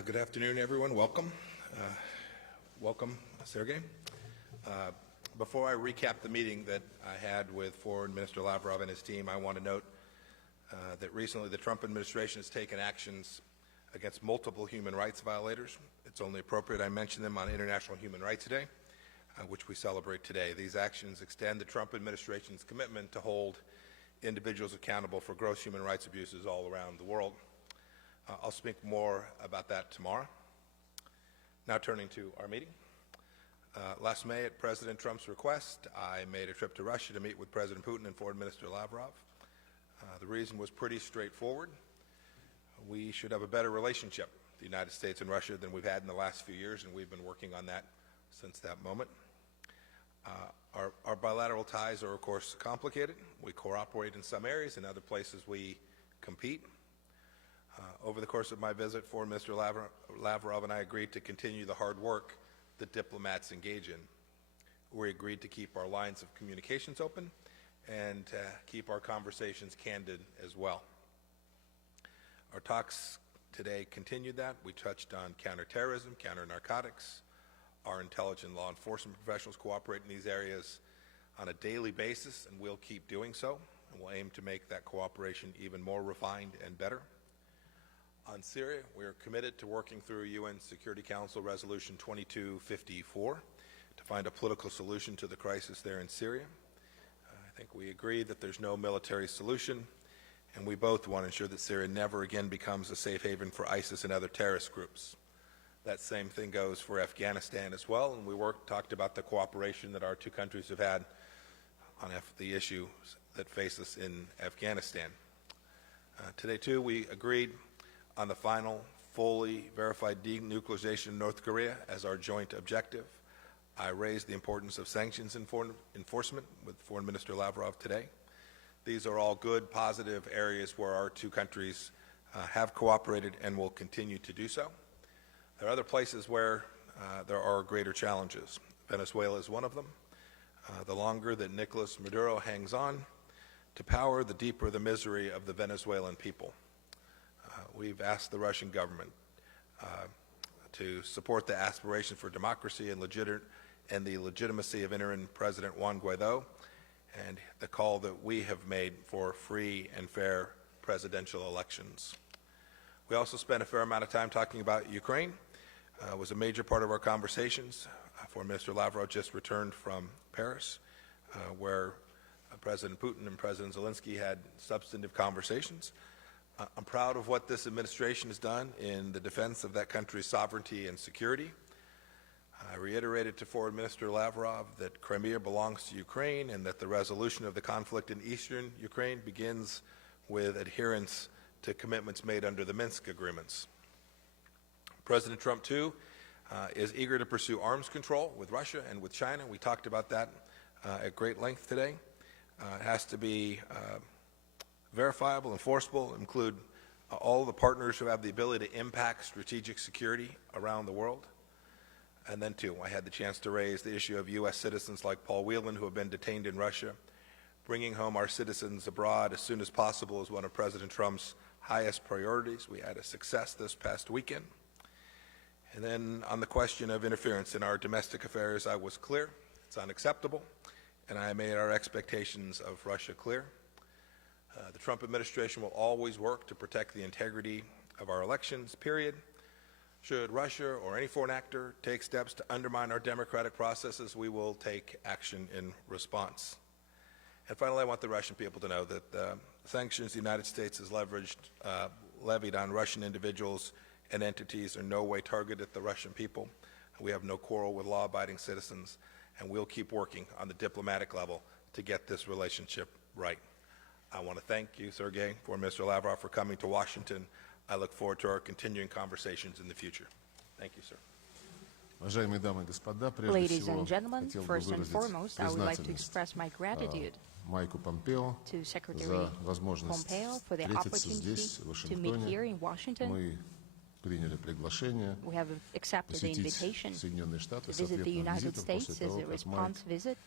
Good afternoon, everyone. Welcome. Welcome, Sergey. Before I recap the meeting that I had with Foreign Minister Lavrov and his team, I want to note that recently the Trump administration has taken actions against multiple human rights violators. It's only appropriate I mention them on International Human Rights Day, which we celebrate today. These actions extend the Trump administration's commitment to hold individuals accountable for gross human rights abuses all around the world. I'll speak more about that tomorrow. Now turning to our meeting. Last May, at President Trump's request, I made a trip to Russia to meet with President Putin and Foreign Minister Lavrov. The reason was pretty straightforward. We should have a better relationship, the United States and Russia, than we've had in the last few years, and we've been working on that since that moment. Our bilateral ties are, of course, complicated. We cooperate in some areas, in other places we compete. Over the course of my visit, Foreign Minister Lavrov and I agreed to continue the hard work that diplomats engage in. We agreed to keep our lines of communications open and keep our conversations candid as well. Our talks today continued that. We touched on counterterrorism, counter-narcotics. Our intelligence law enforcement professionals cooperate in these areas on a daily basis, and we'll keep doing so, and we'll aim to make that cooperation even more refined and better. On Syria, we are committed to working through UN Security Council Resolution 2254 to find a political solution to the crisis there in Syria. I think we agree that there's no military solution, and we both want to ensure that Syria never again becomes a safe haven for ISIS and other terrorist groups. That same thing goes for Afghanistan as well, and we talked about the cooperation that our two countries have had on the issues that face us in Afghanistan. Today, too, we agreed on the final, fully verified denuclearization of North Korea as our joint objective. I raised the importance of sanctions enforcement with Foreign Minister Lavrov today. These are all good, positive areas where our two countries have cooperated and will continue to do so. There are other places where there are greater challenges. Venezuela is one of them. The longer that Nicolas Maduro hangs on to power, the deeper the misery of the Venezuelan people. We've asked the Russian government to support the aspiration for democracy and the legitimacy of interim President Juan Guaido, and the call that we have made for free and fair presidential elections. We also spent a fair amount of time talking about Ukraine. It was a major part of our conversations. Foreign Minister Lavrov just returned from Paris, where President Putin and President Zelensky had substantive conversations. I'm proud of what this administration has done in the defense of that country's sovereignty and security. I reiterated to Foreign Minister Lavrov that Crimea belongs to Ukraine and that the resolution of the conflict in eastern Ukraine begins with adherence to commitments made under the Minsk agreements. President Trump, too, is eager to pursue arms control with Russia and with China. We talked about that at great length today. It has to be verifiable, enforceable, include all the partners who have the ability to impact strategic security around the world. And then, too, I had the chance to raise the issue of U.S. citizens like Paul Whelan, who have been detained in Russia. Bringing home our citizens abroad as soon as possible is one of President Trump's highest priorities. We had a success this past weekend. And then on the question of interference in our domestic affairs, I was clear. It's unacceptable. And I made our expectations of Russia clear. The Trump administration will always work to protect the integrity of our elections, period. Should Russia or any foreign actor take steps to undermine our democratic processes, we will take action in response. And finally, I want the Russian people to know that the sanctions the United States has levied on Russian individuals and entities are in no way targeted at the Russian people. We have no quarrel with law-abiding citizens, and we'll keep working on the diplomatic level to get this relationship right. I want to thank you, Sergey, Foreign Minister Lavrov, for coming to Washington. I look forward to our continuing conversations in the future. Thank you, sir. Ladies and gentlemen, first and foremost, I would like to express my gratitude Майку Помпео to Secretary за возможность Pompeo for the встретиться opportunity здесь, в to meet here Вашингтоне. in Washington. Мы приняли приглашение We have accepted the посетить invitation Соединенные Штаты to с visit the ответным United визитом States после as того, a как Майк response visit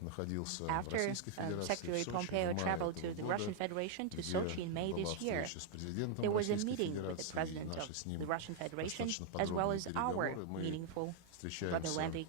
находился в After Российской Федерации, Secretary в Сочи, Pompeo в мае traveled этого to the года, Russian Federation to где Sochi in May была this year, встреча с президентом there was a Российской meeting with the Федерации, и president of наши с ним the Russian Federation, достаточно as well подробные as our переговоры. Мы meaningful, rather встречаемся lengthy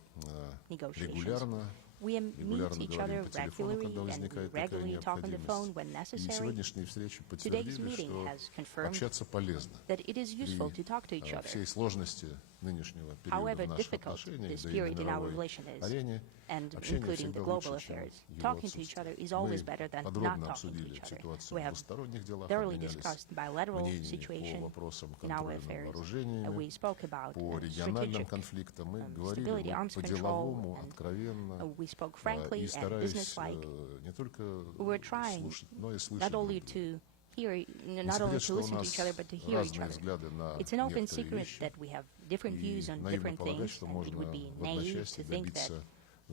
negotiations. регулярно. We meet Регулярно each говорим other по телефону, regularly когда and возникает такая regularly talk on the phone необходимость. when И necessary. сегодняшние встречи Today's подтвердили, meeting что has confirmed общаться полезно. that it is useful to talk to each При other. всей сложности нынешнего периода However в наших difficult отношениях, this да и period на in our мировой relation is, арене, and общение including всегда the global лучше, чем affairs, его talking to each other is отсутствие. always Мы better than not подробно talking to обсудили each other. ситуацию We в have двусторонних делах, thoroughly обменялись discussed bilateral мнениями по situation вопросам in our контроля над affairs. вооружениями, We spoke about по региональным strategic конфликтам. Мы stability, говорили arms по-деловому, control, and откровенно, we spoke и frankly and стараясь businesslike. не только We were trying слушать, но и слышать not only друг друга. to hear, Не not only секрет, to что у listen to нас each other, but to hear each разные other. взгляды на It's an open некоторые secret вещи, that we have different views и on наивно different полагать, things, что and it можно would be в naive одночасье to think that добиться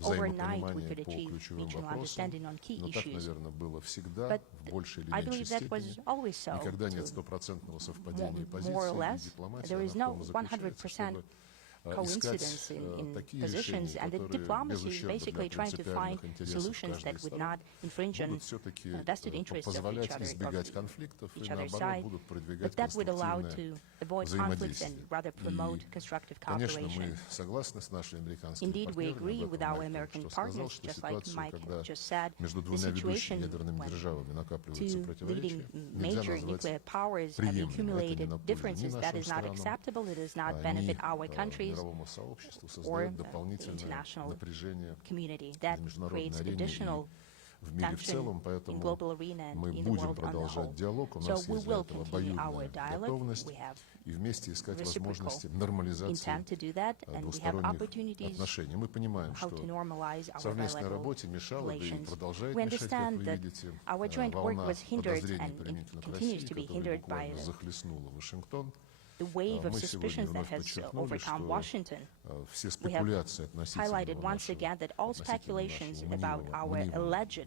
overnight we взаимопонимания could по achieve ключевым mutual вопросам, understanding on key но так, issues. наверное, было всегда, But в большей или I меньшей believe that was степени. always so. Никогда нет To стопроцентного совпадения позиций, more or и less, дипломатия, there is она в no том и заключается, 100% чтобы coincidence искать in такие positions, решения, and the которые без diplomacy is ущерба basically для trying to find принципиальных интересов solutions каждой that would стороны not infringe on будут все-таки vested interests of each позволять other, избегать of конфликтов и each other's наоборот side, будут but продвигать that would allow to конструктивное avoid conflicts and взаимодействие. rather promote И, constructive конечно, cooperation. мы согласны с нашими американскими Indeed, we партнерами, agree об with этом our Майк American только что сказал, partners, что just like ситуацию, Mike когда just said, между the двумя ведущими situation ядерными when державами накапливаются two противоречия, leading нельзя major назвать nuclear powers have приемлемым. Это не accumulated на пользу ни differences. That нашим is not странам, acceptable. It does not ни benefit our countries мировому сообществу, or создает the дополнительное international напряжение community. на That международной creates арене additional и в мире в tension целом, in поэтому global arena and мы in the будем world on the продолжать whole. диалог, у So нас we есть для will этого continue our обоюдная dialogue. готовность We have и вместе искать reciprocal возможности нормализации intent to do that, and we have двусторонних opportunities отношений. Мы понимаем, how что to normalize our совместной bilateral работе мешало, да и relations. продолжает We мешать, как understand вы that видите, our joint work волна was hindered подозрений and it применительно к continues России, to be которая hindered by буквально захлестнула Вашингтон. the wave of Мы сегодня suspicions that вновь has подчеркнули, overcome что Washington. все We have спекуляции относительно highlighted once нашего again that all speculations about our мнимого alleged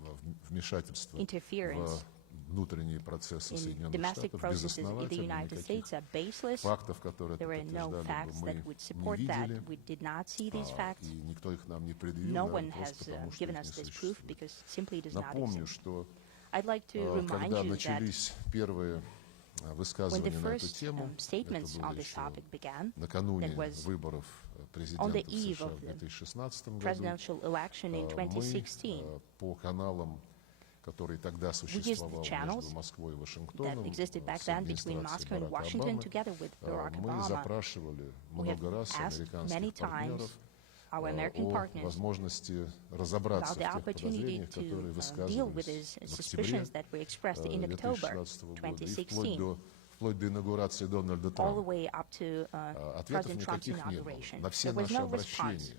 вмешательства interference в внутренние процессы in Соединенных domestic Штатов processes in the безосновательны, United никаких States are baseless. фактов, которые это There are no подтверждали бы, facts мы that would не support that. видели, We did not see these facts. и никто их нам не предъявил, No наверное, one has просто потому, что given их us не this proof существует. because simply does not Напомню, exist. что I'd like to remind когда you that начались первые when the высказывания на эту first тему, это statements было on this еще topic began, накануне that was выборов on the президента в eve США of в the 2016 году, presidential election in мы 2016, по каналам, который тогда существовал channels между Москвой и that Вашингтоном, existed back с then between администрацией Moscow and Барака Washington, Обамы, together with Barack мы Obama. запрашивали We have много раз asked many американских партнеров times our American о partners возможности разобраться about в the тех opportunity подозрениях, которые to deal with высказывались these в октябре suspicions that were expressed in October 2016 года и 2016, вплоть до инаугурации Дональда all the Трампа. way up to Ответов President Trump's никаких не было. inauguration. На все There was наши no response. обращения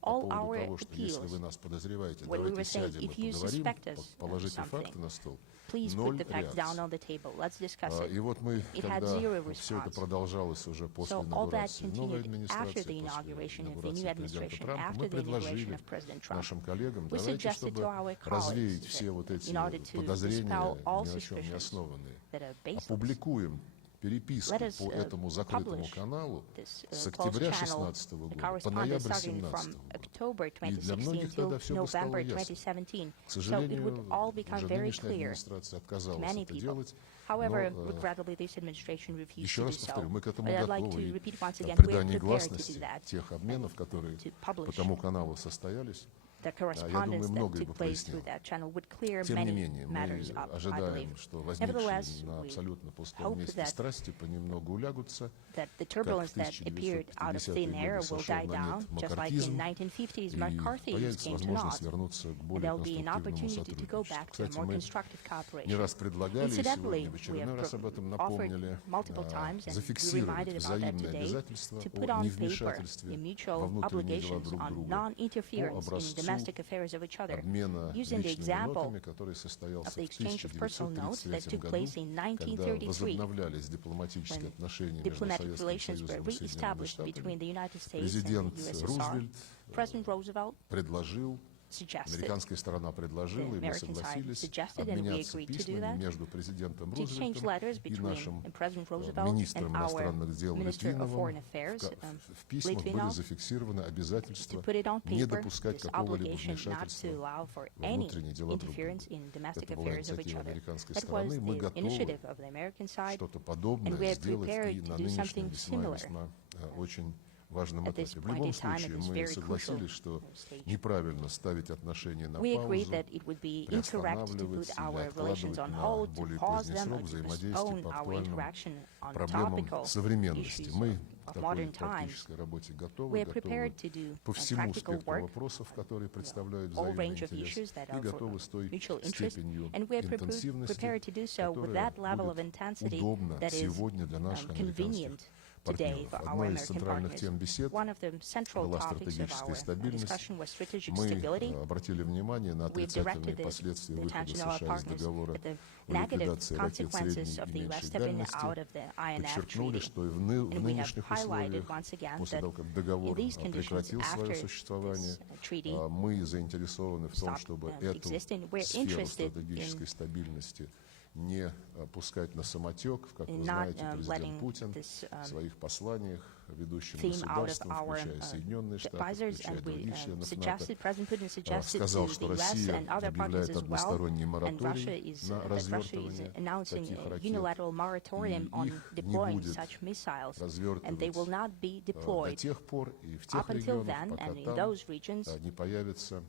по All поводу our того, что если вы appeals, нас подозреваете, when we давайте were saying, сядем и if you поговорим, suspect us of положите something, факты на стол. please put Ноль the facts down реакции. on the table. Let's discuss it. И вот мы, It had когда zero все это response. продолжалось уже после So all that инаугурации новой continued after администрации, the после inauguration of the new инаугурации президента administration, Трампа, after мы the inauguration предложили of President Trump. нашим коллегам, We давайте, suggested чтобы to our colleagues развеять that все вот эти in order to подозрения, dispel all ни на чем не suspicions основанные, that are baseless, опубликуем переписку let us по этому закрытому publish каналу this с closed октября channel, 2016 the года по correspondence ноябрь starting 2017 from года. October И для 2016 многих тогда till все бы стало November ясно. 2017. К So it сожалению, would all become уже very нынешняя clear администрация to отказалась many это people. делать. However, Но, regrettably, this administration refused еще to do раз so. повторю, мы к этому But I'd like готовы. to И repeat once again, в we are придании prepared to do гласности that, тех обменов, которые to по publish тому каналу состоялись, the я correspondence думаю, that многое took бы place through прояснил. that channel would clear Тем не many менее, мы matters up, I ожидаем, believe. что Nevertheless, возникшие на we абсолютно пустом hope месте that страсти понемногу улягутся, that the как в turbulence that appeared out of 1950-е thin air годы will сошел die на down, нет just like in маккартизм, 1950s и McCarthyism появится came to возможность naught. вернуться к And более there'll be an конструктивному opportunity to go сотрудничеству. back to a Кстати, more мы constructive не cooperation. раз предлагали, и сегодня Incidentally, в we очередной have раз об этом offered напомнили, multiple times, and we зафиксировать reminded about that взаимные today, обязательства to put о on paper невмешательстве the во mutual внутренние дела obligations друг on друга, по non-interference in образцу domestic affairs of each other, обмена using the личными example нотами, который of состоялся the в exchange of personal notes that 1933 took году, place in когда 1933, возобновлялись дипломатические when отношения между diplomatic Советским relations were Союзом и Соединенными reestablished between Штатами. the United States and Президент the USSR. Рузвельт President Roosevelt предложил suggested. Американская сторона предложила, и мы American side согласились suggested, and we обменяться agreed to do письмами that, между президентом to exchange letters Рузвельтом и between нашим President Roosevelt министром and our иностранных дел Minister of Литвиновым. Foreign Affairs, В письмах были Litvinov, зафиксированы обязательства to put it on не paper, допускать this какого-либо obligation not to вмешательства allow for во any внутренние дела друг друга. interference in domestic Это была affairs of each инициатива other. американской That was стороны. Мы the готовы initiative of the American side, что-то and подобное we are сделать prepared и to на do нынешнем something весьма similar весьма очень важном at this этапе. В point любом in time, at случае, this мы very согласились, crucial что stage. неправильно ставить отношения на We agreed паузу, that it would be incorrect to put приостанавливать или our relations откладывать on на hold, to более pause поздний them, срок or to взаимодействие postpone по our актуальным interaction on проблемам topical современности. issues Мы of к такой modern times. практической работе We готовы, are prepared to готовы do по всему practical спектру work, вопросов, которые представляют all взаимный range of интерес, issues that и are for готовы с той mutual interest, степенью and we are интенсивности, prepared to do so with которая that level of будет intensity удобна that is сегодня для наших американских convenient today партнеров. for our Одной из American центральных partners. тем бесед One of the central была topics of стратегическая our стабильность. discussion was strategic Мы stability. обратили внимание на We've отрицательные directed последствия the выхода attention of our США из partners договора at the о negative ликвидации ракет consequences средней of и the US меньшей stepping дальности. out of the INF Подчеркнули, treaty. что и в And we have нынешних highlighted условиях, once again после that того, как in договор these conditions, прекратил свое after существование, this treaty мы заинтересованы в том, stopped чтобы эту existing, we're сферу interested стратегической in стабильности не пускать на самотек. Как вы not, знаете, letting президент Путин this, в своих посланиях ведущим theme out of государствам, our включая Соединенные Штаты, advisors, включая and we других членов НАТО, suggested, President Putin suggested сказал, to что the US Россия and other partners объявляет as well, односторонний and мораторий that на Russia is развертывание announcing таких a ракет, unilateral moratorium и on их не deploying будет such missiles, and развертывать they will not be до deployed тех пор и в тех up until регионах, then, пока and in там those regions, не появятся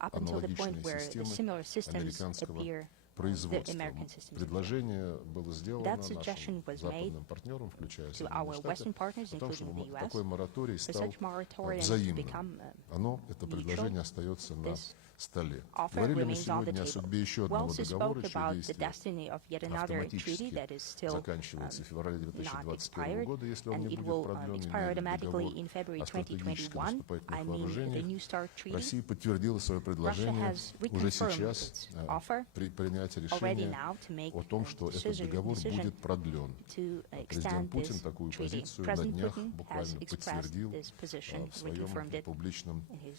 up until the point аналогичные where системы similar systems американского appear. производства. American systems. Предложение было сделано That нашим suggestion was made западным партнерам, включая to Соединенные our Штаты, Western partners, о том, including чтобы the US, такой мораторий for стал such moratorium to взаимным. become Это предложение остается на This столе. offer Говорили мы remains on the сегодня о table. судьбе еще We одного also договора, spoke чье about the действие destiny of yet another treaty that is still заканчивается в феврале not 2021 expired, года, если он and не it будет will продлен, expire automatically in договор February о стратегическом 2021. наступательных I mean, the вооружениях. New START treaty. Россия подтвердила свое Russia предложение has уже reconfirmed сейчас its offer при принятии already решения now to make о том, что этот decision договор будет продлен. to Президент extend Путин this такую treaty. позицию на President днях Putin has буквально expressed подтвердил this position, в своем reconfirmed it публичном in his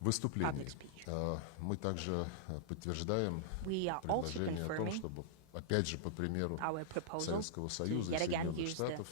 выступлении. public speech. Мы также подтверждаем We are also предложение о том, confirming чтобы, опять же, по примеру our proposal Советского to Союза и yet again Соединенных use the Штатов,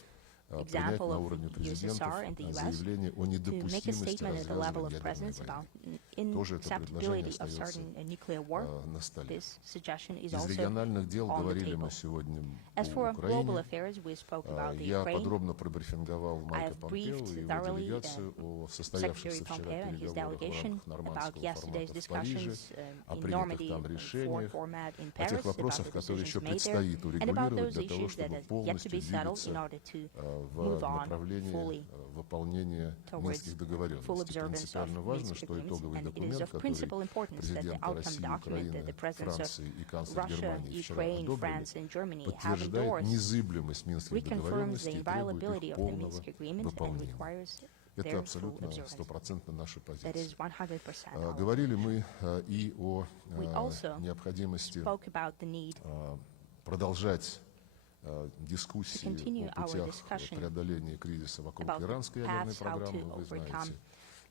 принять example на of уровне президентов USSR and the US заявление о to make a недопустимости statement at the level развязывания of presidents ядерной about войны. Тоже это предложение inacceptability of остается certain nuclear war. на столе. This suggestion is Из also региональных дел on the говорили мы table. сегодня As по for global Украине. affairs, we spoke about the Я Ukraine. подробно пробрифинговал Майка have Помпео briefed и его thoroughly, делегацию о Secretary состоявшихся Pompeo вчера and his переговорах в delegation рамках about нормандского yesterday's формата в Париже, discussions о in принятых Normandy там решениях, format in о Paris, тех about вопросах, the которые еще decisions made there, предстоит and about урегулировать those для того, issues that чтобы have yet to полностью be settled in двигаться order to в move on направлении fully выполнения towards Минских full договоренностей. observance of Принципиально важно, Minsk что agreements, итоговый and it is документ, of который principal importance that the президенты outcome России, document that the Украины, presidents of Франции и канцлер Russia, Германии вчера Ukraine, одобрили, France, and Germany have подтверждает endorsed, незыблемость Минских reconfirms договоренностей the и требует inviolability их of the полного Minsk agreements and выполнения. requires Это their full абсолютно observance. стопроцентно наша That позиция. is 100% our Говорили мы и о We also необходимости spoke about the need продолжать дискуссии continue о our путях discussion преодоления кризиса вокруг about иранской ядерной paths how программы. to Вы overcome знаете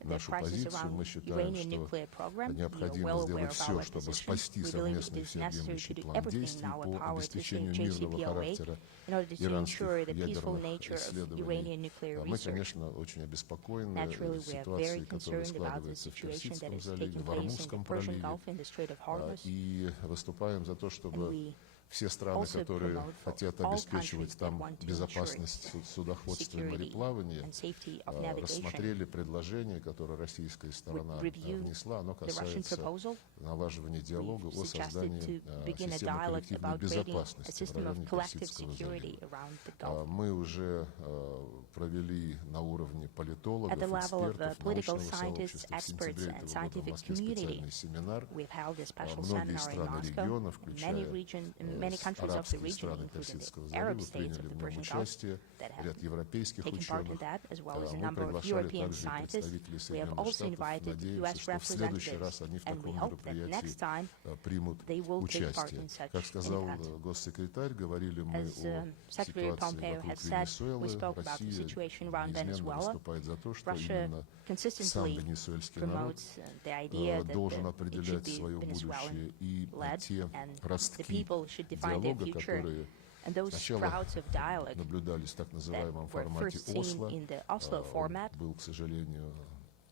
the нашу crisis позицию. Мы around считаем, Iranian что nuclear program. We are необходимо well aware сделать of все, our чтобы position. спасти We believe it совместный is necessary to всеобъемлющий do план everything действий in our по power to обеспечению save мирного JCPOA характера in order to иранских ensure the peaceful ядерных nature of исследований. Iranian nuclear Мы, research. конечно, очень обеспокоены Naturally, we are very ситуацией, которая concerned about the складывается в situation that Персидском is заливе, taking в place in the Ормузском Persian проливе, Gulf and the Strait of Hormuz. и выступаем за то, And чтобы we все страны, also которые promote for хотят all обеспечивать countries that там want to безопасность судоходства и security мореплавания, and safety of navigation рассмотрели предложение, которое российская сторона review внесла. Оно the Russian касается proposal. налаживания диалога We've о создании suggested to begin a системы dialogue коллективной about creating a безопасности в system of районе collective Персидского security залива. around the Gulf. Мы уже провели на уровне политологов, At the level of экспертов, political научного scientists, сообщества в experts, сентябре and этого года в scientific Москве community, специальный семинар. We've held a special Многие seminar in страны Moscow. региона, Many many countries of the арабские region, страны including Персидского the Arab залива, states приняли of the в нем Persian Gulf, участие, that have ряд европейских taken part in ученых. that, as well as a Мы number of приглашали European также и scientists. представителей We have Соединенных also Штатов. invited Надеемся, U.S. что в следующий раз representatives, они в and we таком hope that next мероприятии time примут they will take part участие. in such Как сказал an event. госсекретарь, говорили мы As о Secretary ситуации Pompeo вокруг has said, we Венесуэлы. spoke about the Россия situation around неизменно Venezuela. выступает за то, что Russia именно сам consistently венесуэльский народ promotes the idea that должен it should определять be свое будущее, и Venezuelan-led, те and the ростки people should define their диалога, future. которые And those сначала sprouts of dialogue наблюдались в так that называемом were формате first seen Осло, in the Oslo он format, был, к сожалению,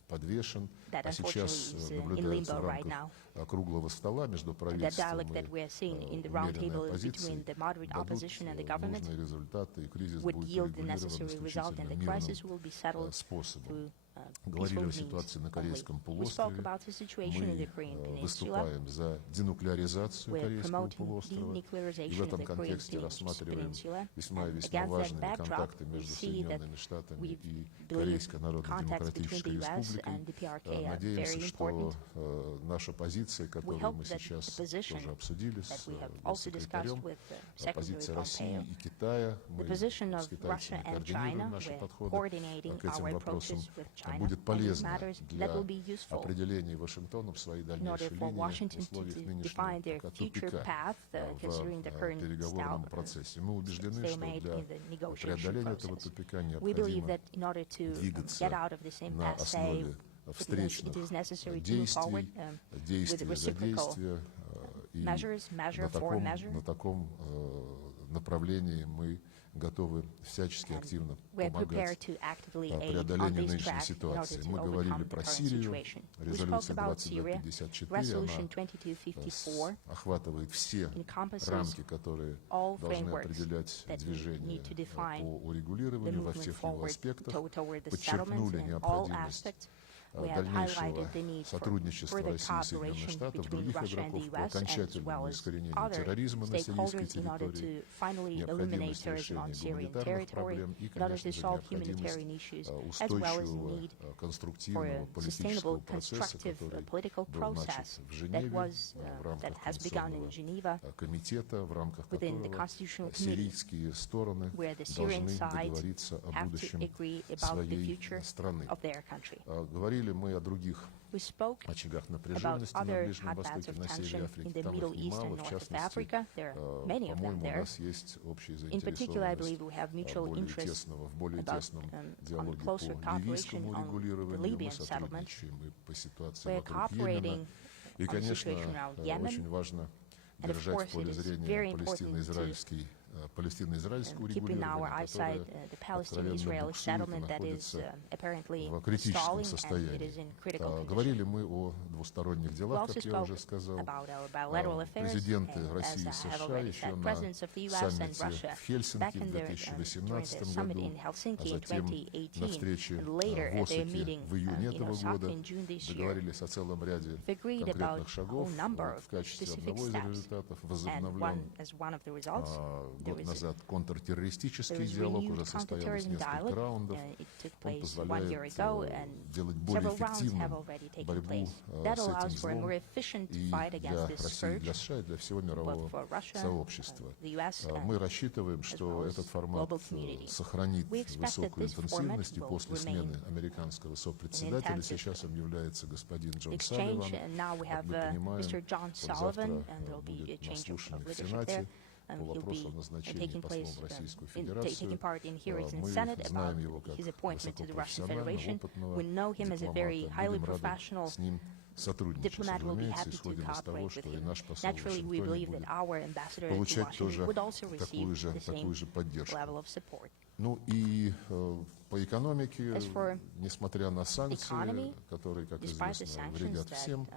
подвешен, that а сейчас unfortunately is in наблюдается limbo в right рамках now. круглого стола между That правительством dialogue that we are seeing in и the round умеренной table оппозицией between the moderate дадут opposition and the government нужные результаты, и кризис would будет yield the урегулирован necessary result, and исключительно the crisis мирным will be settled способом. through Говорили peaceful о means ситуации на only. Корейском We spoke полуострове. about the situation in the Korean Мы Peninsula. выступаем за денуклеаризацию We're Корейского promoting полуострова. И в denuclearization of этом the Korean контексте рассматриваем Peninsula. весьма и And весьма against that важные backdrop, контакты we между see that Соединенными Штатами we и believe Корейской contacts between Народно-Демократической the US Республикой. and the PRK are Надеемся, very что important. наша позиция, We которую hope мы that сейчас the position тоже обсудили that с we have also discussed госсекретарем, with Secretary позиция России Pompeo, и Китая, мы the position с of Russia китайцами and координируем China, наши we're подходы coordinating к этим our вопросам, approaches with China будет on these полезно matters. для That will be useful определения Вашингтоном своей in order дальнейшей for линии в Washington to условиях define нынешнего their пока future тупика path, considering the в current переговорном процессе. Мы убеждены, что stalemate для in the negotiation преодоления этого process. тупика We believe необходимо that in order to двигаться get out of this на impasse, основе встречных it is necessary to move forward действий, with действия за reciprocal действия, и measures, measure for measure. на таком направлении мы готовы всячески активно We're prepared помогать to actively aid on преодолению this нынешней track in order ситуации. to Мы говорили overcome the про current Сирию, situation. We spoke резолюция about Syria. 2254, Resolution она 2254 охватывает все encompasses рамки, которые all должны frameworks определять that движение need to define по the урегулированию во movement всех его forward аспектах, toward the settlements подчеркнули in all необходимость aspects. We have дальнейшего highlighted the need for сотрудничества further России и Соединенных cooperation Штатов, between других Russia and the игроков по US, as well окончательному as искоренению other терроризма на сирийской stakeholders in order территории, to finally eliminate необходимость terrorism on решения Syrian гуманитарных territory, проблем и, in order to конечно же, solve необходимость humanitarian issues, as well as the устойчивого, need for конструктивного a политического sustainable, процесса, constructive который political был начат process в that Женеве was в that рамках has begun in Geneva, Конституционного комитета, в рамках within the которого Constitutional Committee, сирийские стороны where the Syrian должны side договориться о have to будущем agree about the своей future страны. of their country. Говорили мы о других We spoke очагах about напряженности на other Ближнем hotbeds Востоке, of на севере tension Африки. in the Там Middle их East and немало, в North of частности, Africa. There are many of them по-моему, у there. нас есть общая In particular, I believe заинтересованность we have mutual более interest тесного, в более about тесном on диалоге closer по cooperation ливийскому on the урегулированию. Мы Libyan settlement. сотрудничаем и по ситуации We're вокруг cooperating Йемена. И, on the конечно, situation around Yemen. очень важно And of держать course, в поле it is зрения very important палестино-израильское keeping our урегулирование, eyesight которое the откровенно Palestine-Israeli буксует и settlement that is находится apparently в критическом stalling and it состоянии. is in critical condition. Говорили мы о двусторонних We делах, also как я spoke уже сказал. about our bilateral affairs, Президенты as России и I have США already еще said, на presidents of the US and саммите Russia в Хельсинки back в in their, during 2018 the summit году, in а Helsinki in затем 2018, на встрече and later в at their Осаке meeting в июне in этого Osaka года in June this year, договорились о целом ряде we've agreed about конкретных a шагов. whole number В of качестве specific одного из steps. результатов And возобновлен as one of the results, there год is назад контртеррористический there was диалог, renewed уже состоялось counterterrorism несколько dialogue. раундов. It took Он place 1 year позволяет ago, and делать более several rounds have эффективным already taken борьбу place. с That этим allows for a злом more efficient и fight для against this России, для scourge, США, и для всего both мирового for Russia, сообщества. the US, Мы рассчитываем, что well as этот формат global community. сохранит We expect that высокую this format интенсивность, и will после remain смены американского сопредседателя, intensive сейчас им является господин Джон exchange. Салливан. And now we Как have мы понимаем, Mr. John он Sullivan, завтра and there will be a будет на change of слушании в leadership Сенате there. по He'll вопросу о be назначении taking послом place в Российскую taking Федерацию. part in hearings in the Мы Senate about знаем его как his appointment to the Russian высокопрофессионального, Federation. опытного We know him as a very дипломата. highly Будем рады professional с ним сотрудничать. diplomat. Will be Разумеется, happy to исходим из того, cooperate with что и him. наш посол в Naturally, we Вашингтоне believe that будет our ambassador to получать Washington тоже would also receive the такую же same поддержку. level of support. Ну и по экономике, As for несмотря на санкции, economy, которые, как despite the известно, sanctions вредят that, всем,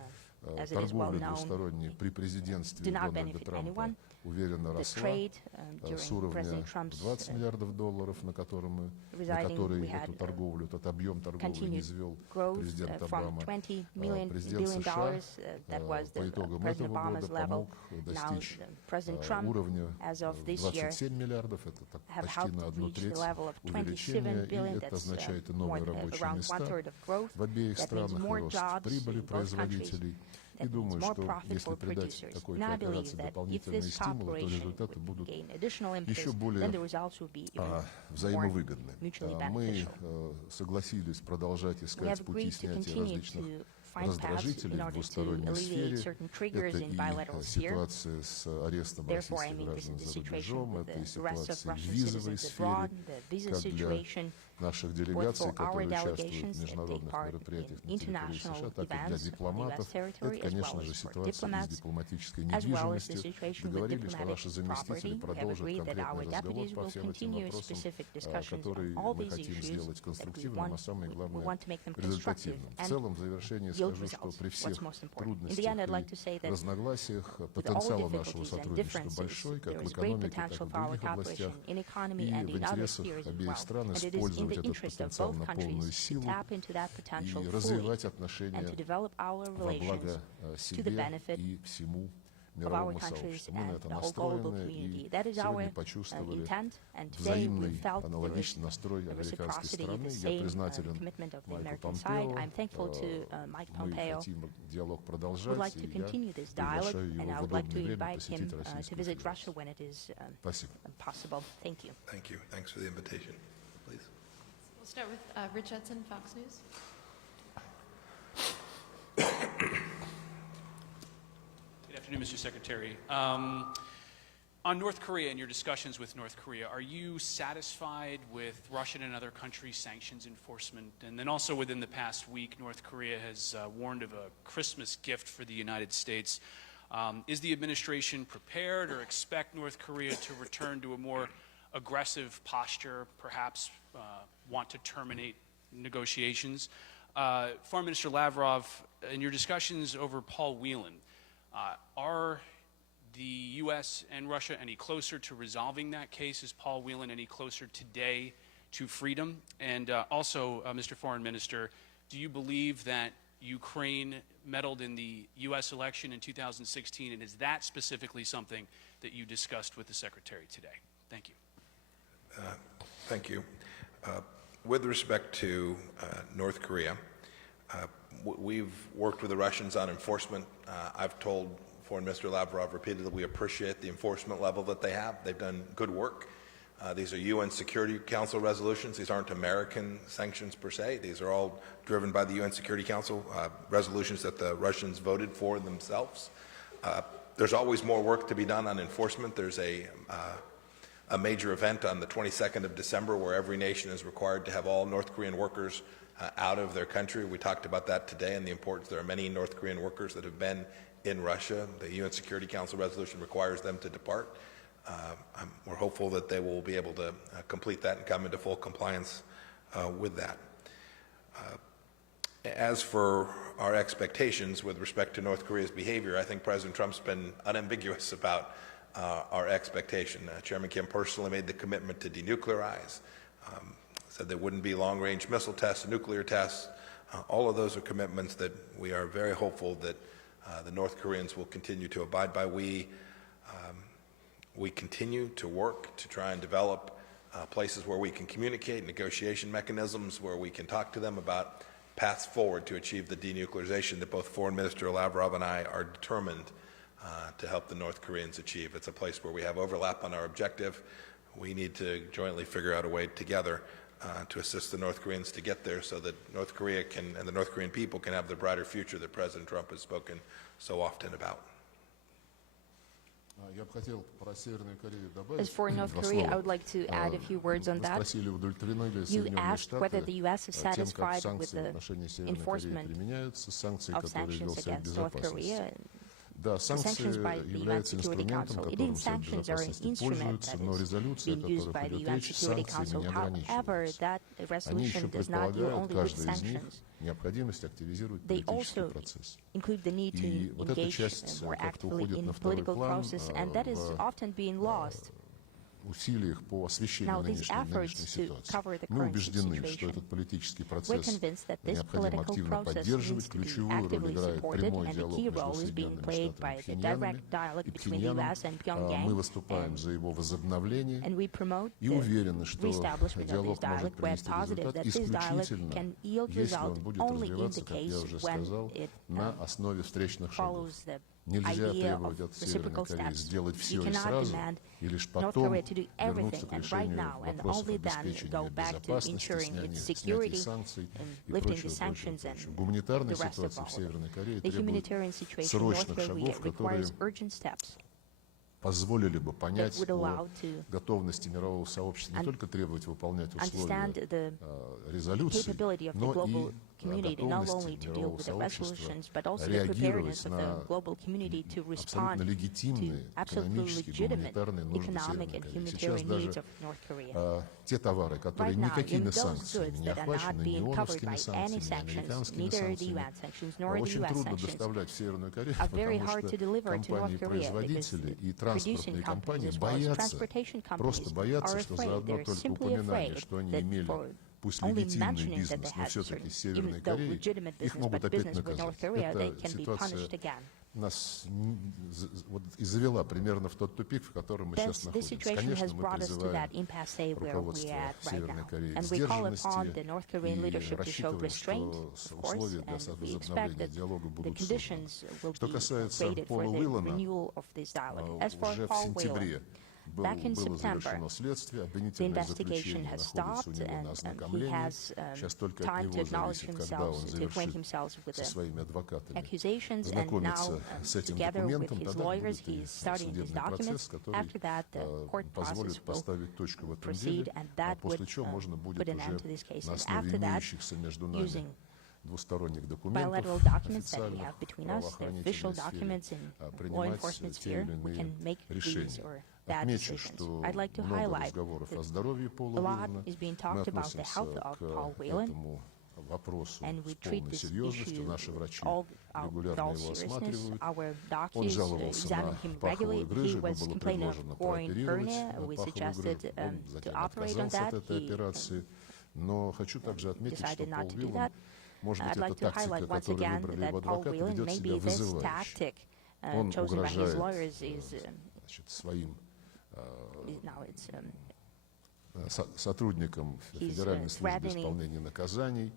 as it is well торговля known, двусторонняя при президентстве do not Дональда benefit Трампа anyone. уверенно The росла trade с during уровня President Trump's 20 миллиардов долларов, на который we had эту торговлю, этот объем торговли continued низвел growth президент from Обама. $20 Президент billion США that was по the итогам President этого Obama's года level. помог Now достичь President Trump, уровня as of this year, 27 миллиардов, это have почти helped на одну reach the треть level of увеличения, 27 billion. и это That's означает и more новые than рабочие around места one-third of growth. в обеих That means странах, more рост jobs прибыли in both countries. производителей. И That means думаю, more что profit если for придать producers. такой And I believe кооперации that if дополнительные this стимулы, то cooperation результаты would будут gain additional еще impetus, более then the results will be even more взаимовыгодны. mutually Мы beneficial. согласились продолжать We искать have пути agreed to снятия continue различных to find paths раздражителей in в order to двусторонней alleviate сфере. certain triggers Это in и bilateral sphere. ситуация с арестом Therefore, I российских mean, this граждан is the за situation рубежом, with это и the arrest of ситуация в Russian визовой citizens сфере, abroad, the visa как для situation, наших both делегаций, for our которые участвуют delegations в that take международных part мероприятиях in на территории international США, так и для events on the U.S. дипломатов. Это, territory, as конечно well же, as for ситуация с diplomats, дипломатической as well as the недвижимостью. situation with Договорились, что diplomatic наши заместители property. We have продолжат agreed that our конкретный разговор deputies по will всем этим continue вопросам, specific discussions который on all мы these хотим issues сделать that we конструктивным, а самое we главное, want to make them constructive результативным. В and целом, в завершение yield скажу, что results. при всех What's most important. In трудностях the end, I'd like и to say that разногласиях with all потенциал нашего difficulties and сотрудничества differences, большой, как there в is great экономике, так и potential в for our других областях, cooperation in economy и and в in other интересах spheres as обеих well. стран And it is in использовать the этот interest of потенциал both на полную countries to силу tap into that potential и fully развивать and отношения to develop our во благо relations to the себе benefit и всему of our мировому countries сообществу. Мы на and это the whole global настроены community. и That is сегодня our почувствовали intent, and today we взаимный felt there was аналогичный настрой the американской reciprocity, страны. the Я same признателен commitment of the Майку American side. Помпео. I'm thankful to Mike Мы Pompeo. хотим диалог Would продолжать, like и to я continue this dialogue, приглашаю and его I в would like удобное to время invite посетить him to Российскую visit Russia Федерацию. when it is Спасибо. possible. Thank you. Thank you. Thanks for the invitation. Please. We'll start with Rich Hudson, Fox News. Good afternoon, Mr. Secretary. On North Korea and your discussions with North Korea, are you satisfied with Russian and other countries' sanctions enforcement? And then also within the past week, North Korea has warned of a Christmas gift for the United States. Is the administration prepared or expect North Korea to return to a more aggressive posture, perhaps want to terminate negotiations? Foreign Minister Lavrov, in your discussions over Paul Whelan, are the U.S. and Russia any closer to resolving that case? Is Paul Whelan any closer today to freedom? And also, Mr. Foreign Minister, do you believe that Ukraine meddled in the U.S. election in 2016, and is that specifically something that you discussed with the Secretary today? Thank you. Thank you. With respect to North Korea, we've worked with the Russians on enforcement. I've told Foreign Minister Lavrov repeatedly we appreciate the enforcement level that they have. They've done good work. These are UN Security Council resolutions. These aren't American sanctions per se. These are all driven by the UN Security Council resolutions that the Russians voted for themselves. There's always more work to be done on enforcement. There's a major event on the 22nd of December where every nation is required to have all North Korean workers out of their country. We talked about that today and the importance. There are many North Korean workers that have been in Russia. The UN Security Council resolution requires them to depart. We're hopeful that they will be able to complete that and come into full compliance with that. As for our expectations with respect to North Korea's behavior, I think President Trump's been unambiguous about our expectation. Chairman Kim personally made the commitment to denuclearize, said there wouldn't be long-range missile tests, nuclear tests. All of those are commitments that we are very hopeful that the North Koreans will continue to abide by. We continue to work to try and develop places where we can communicate, negotiation mechanisms where we can talk to them about paths forward to achieve the denuclearization that both Foreign Minister Lavrov and I are determined to help the North Koreans achieve. It's a place where we have overlap on our objective. We need to jointly figure out a way together to assist the North Koreans to get there so that North Korea can, and the North Korean people can have the brighter future that President Trump has spoken so often about. Я бы хотел про Северную Корею добавить As for North два Korea, слова. I would like to add a few words on Вы that. спросили, удовлетворены ли You Соединенные asked whether Штаты the U.S. is тем, как satisfied with санкции в the отношении Северной Кореи enforcement применяются, санкции, of которые ввел sanctions Совет against North Безопасности. Korea. Да, санкции Sanctions by the UN являются Security инструментом, Council. которым Indeed, Совет sanctions are an Безопасности instrument пользуется, that но is резолюция, о being used которых by the идет UN речь, Security санкциями Council. не However, ограничиваются. that Они еще resolution does not deal предполагают, only with каждый из них, sanctions. необходимость активизировать They политический also процесс. include the need И to вот эта engage часть more как-то actively уходит in на второй political план process, and that is often being lost усилиях по освещению Now, these нынешней efforts to ситуации. cover the Мы current убеждены, что situation, этот политический we're процесс convinced that this необходимо political активно process поддерживать. needs to be Ключевую роль actively играет supported, прямой and the диалог key между role is being Соединенными played Штатами by и the direct dialogue between the Пхеньяном. U.S. and Мы Pyongyang, выступаем за его возобновление and we promote и the уверены, что reestablishment of this диалог может dialogue. We're принести positive результат that this dialogue исключительно, can yield если он result будет only in развиваться, the как я case уже when сказал, it на основе встречных шагов. follows the Нельзя idea требовать of от Северной reciprocal Кореи steps. сделать You все и cannot сразу, demand и лишь North потом Korea to do вернуться everything к and right решению now, and вопросов only then обеспечения go back to безопасности, ensuring its снятия security санкций and и lifting the прочего. sanctions and Гуманитарная the rest of ситуация all в of it. Северной Корее The требует humanitarian situation in North срочных Korea шагов, которые requires urgent steps позволили бы понять would о allow to готовности мирового сообщества не только требовать выполнять условия understand the резолюции, capability of the но и global community not only готовности to deal мирового with the сообщества resolutions, but also the реагировать preparedness of на the global community to respond абсолютно легитимные to absolutely экономические, legitimate гуманитарные нужды economic Северной and Кореи. Сейчас humanitarian даже needs of North Korea. те товары, которые Right now, никакими even those санкциями goods не that are not охвачены, ни being covered ООНовскими by any санкциями, ни sanctions, американскими neither the санкциями, UN sanctions nor the очень US трудно sanctions, доставлять в Северную Корею, are very потому hard что to deliver to North Korea because компании-производители и producing транспортные companies компании as well as боятся, transportation просто companies боятся, are что за одно afraid. They're только simply упоминание, afraid что они that имели for пусть only легитимный mentioning that they бизнес, но had все-таки с certain, Северной even though Кореей, legitimate их business, могут but опять business with North наказать. Korea, they Эта can be ситуация punished again. нас вот и завела примерно в тот тупик, в котором мы сейчас This находимся. situation has Конечно, мы brought us to that призываем impasse where we're руководство at right Северной now. Кореи к And we call upon the сдержанности North Korean и leadership to show рассчитываем, restraint, что of course, условия для and we expect возобновления that диалога the будут conditions созданы. will Что be касается created for Пола the Уиллана, renewal of this dialogue. As for уже в Paul Whelan, сентябре back in было September, завершено следствие, the обвинительное investigation заключение has находится у stopped, него на and he ознакомлении. has Сейчас только от time to него acknowledge зависит, когда он himself, to acquaint завершит himself with со the своими адвокатами accusations, and now, знакомиться с этим together with документом, his тогда lawyers, будет и he's starting his судебный процесс, documents. который After that, the court process позволит will поставить точку в этом proceed, деле, and а that после would чего можно будет put an end to уже this case. на And основе after that, имеющихся между нами using двусторонних документов, bilateral documents that we официальных have between us, the official правоохранительной documents сфере, in law принимать enforcement те sphere, или we can иные make these решения. or that Отмечу, decisions. что I'd like to много highlight разговоров о that здоровье Пола a lot Уиллана. is being Мы talked about the относимся health of к Paul Whelan, этому вопросу and we с treat полной this серьезностью. issue Наши врачи with регулярно all его seriousness. осматривают. Our Он doctors жаловался examine на him паховые regularly. грыжи, He ему was было complaining предложено of groin прооперировать hernia. We паховую suggested грыжу. Он to затем operate on отказался that. от этой He операции. Но хочу также отметить, что decided not Пол to do Уиллан, that. может быть, I'd эта like to тактика, highlight once которую again выбрали that его Paul адвокаты, Whelan, ведет себя maybe this вызывающе. tactic Он chosen by his угрожает lawyers is своим now it's сотрудникам Федеральной службы исполнения наказаний,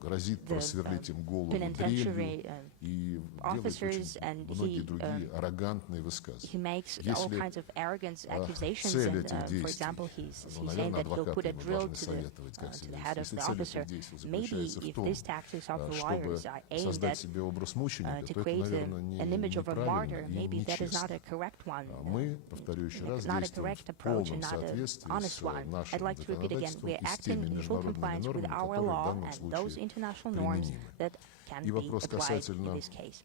грозит просверлить им голову дрелью и делает очень многие другие аррогантные he высказывания. makes all Если kinds of arrogant accusations, цель and этих for действий, example, he's saying наверное, that he'll put адвокаты a ему drill должны to советовать, как the себя head вести. of Если the цель officer. этих действий Maybe заключается в if том, these tactics of the чтобы lawyers are aimed создать at себе образ мученика, to то это, create наверное, an image of a неправильно martyr, и maybe that is not нечестно. a correct one. Мы, повторю еще раз, Not a действуем correct в approach полном and not an соответствии honest с one. I'd нашим like to repeat again, законодательством we're и с acting теми in full международными compliance with нормами, our которые в law данном and those случае international norms применимы. that can И be вопрос applied in касательно this case.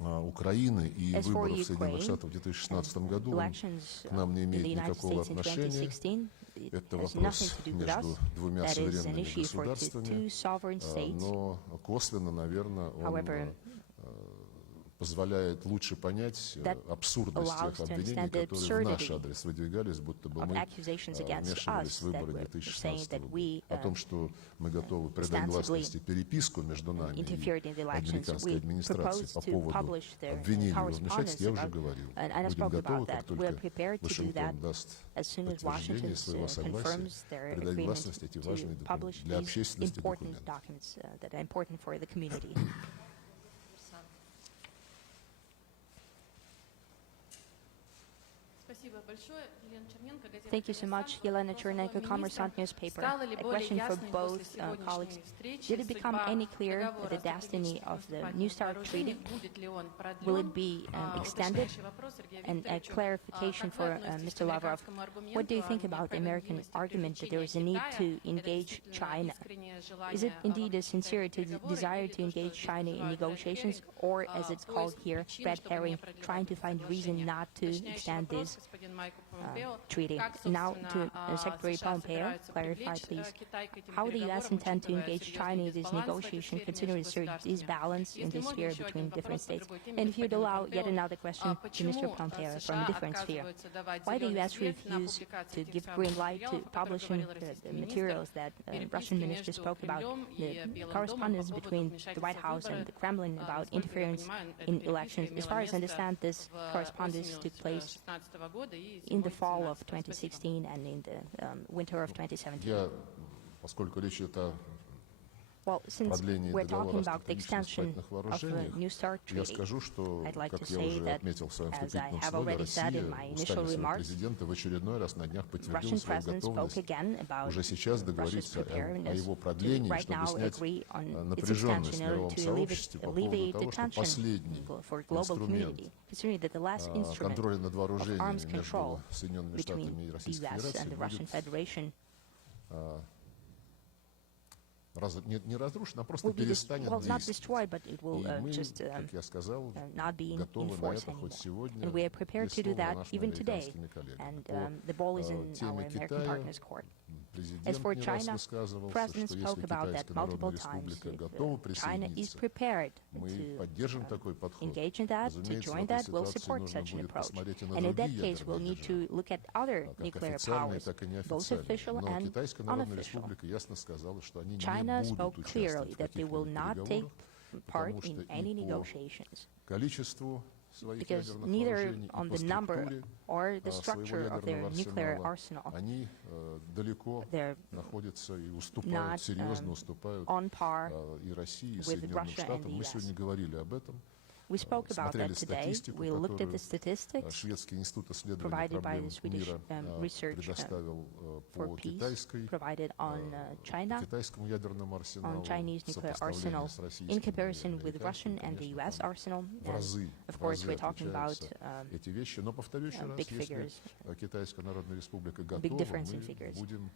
Украины и As for выборов Соединенных Ukraine, Штатов в 2016 году, он elections к нам не in имеет the United никакого States in отношения. 2016, it Это has вопрос nothing to do with us. между двумя That is an суверенными issue for two государствами, sovereign states. но косвенно, наверное, он However, позволяет лучше понять абсурдность allows тех to обвинений, understand the которые в наш absurdity адрес выдвигались, будто бы of мы accusations against вмешивались us, в выборы that we're saying 2016 that года. we О том, что мы готовы придать гласности переписку между нами и interfered in the elections. американской We администрацией proposed по to поводу publish their обвинений в correspondence вмешательстве, я уже about, говорил. and I Будем spoke готовы, about как that. только We're prepared to do Вашингтон that даст as soon as подтверждение Washington своего согласия confirms their придать agreement гласность эти важные to publish для these общественности important документы. documents that are important for the community. Спасибо большое. Елена Черненко, газета Thank you so much, Yelena Chernenko, Kommersant newspaper. A question for both colleagues. Did it become any clearer the destiny of the New START treaty? Will it be extended? And a clarification for Mr. Lavrov. What do you think about the American argument that there is a need to engage China? Is it indeed a sincere desire to engage China in negotiations, or, as it's called here, red herring, trying to find reason not to extend this господин Майку Помпео, treaty. как, Now собственно, to Secretary США Pompeo, собираются clarify, привлечь please, Китай к этим how the U.S. переговорам, intend to учитывая engage China in серьезный this дисбаланс в этой negotiation, сфере considering между certain государствами. disbalance in Если this можно, sphere еще between один different вопрос по states. другой теме, And if you'd господину allow yet Помпео. another question to Mr. Почему Pompeo from США a different sphere. отказываются давать Why the зеленый U.S. свет на refused публикацию to этих give самых green light материалов, to о которых publishing говорил the российский министр, materials that Russian переписки minister между spoke about, Кремлем и the Белым домом correspondence по поводу between the вмешательства White в House and выборы. the Kremlin about Насколько я interference понимаю, эта in переписка elections. As имела far as I место understand, this correspondence осенью took place 2016 года и in the зимой fall of 2017. 2016 and in the winter of 2017. Поскольку речь идет о Well, since продлении we're talking договора о about the стратегических extension наступательных of the вооружениях, New START я treaty, скажу, что, I'd like как to я say уже that, отметил в своем as I вступительном have слове, already said in Россия my устами initial своего remarks, президента в очередной раз на днях подтвердила Russian свою president spoke готовность again about уже сейчас Russia's договориться о preparedness его to продлении, right чтобы now снять agree on its напряженность в extension in order мировом to сообществе по поводу alleviate the того, что tension последний for global инструмент community, considering that the last instrument контроля над of вооружениями arms между control Соединенными between Штатами и the Российской U.S. Федерацией and the Russian будет Federation не разрушен, а просто will be перестанет well, not действовать. destroyed, but it will И мы, just как я сказал, not be in готовы на force это хоть anymore. сегодня, And we are prepared to do без слова that нашими even today. американскими коллегами. And По the ball is in our теме American Китая partners' court. As президент for не раз China, высказывался, President что spoke если about that Китайская multiple Народная times. Республика If готова China is присоединиться, prepared мы to поддержим такой подход. engage in that, to Разумеется, join в этой that, we'll ситуации support нужно such an будет approach. посмотреть и на And in that другие case, we'll ядерные need державы, to look at other как nuclear официальные, powers, так и both official неофициальные. Но and Китайская Народная unofficial. Республика ясно сказала, что они China не spoke будут clearly участвовать в that they will каких-либо not take переговорах, part потому что in any и по negotiations. количеству своих Because ядерных neither вооружений, on и по the number структуре or the своего structure of their ядерного nuclear арсенала, arsenal они далеко they're находятся и not уступают, серьезно уступают on par и России, и with Соединенным Russia and Штатам. the Мы US. сегодня говорили об этом. We spoke about Смотрели that today. статистику, We looked at the которую statistics Шведский институт исследования provided by проблем the Swedish мира research предоставил for по peace, китайской, provided on China, китайскому ядерному арсеналу, on Chinese nuclear arsenal, с российским in и comparison with американским, Russian and the конечно, US там arsenal. в And разы of course, we're talking about отличаются эти вещи. Но повторю еще раз, big если figures, Китайская Народная Республика big готова, difference in мы figures. будем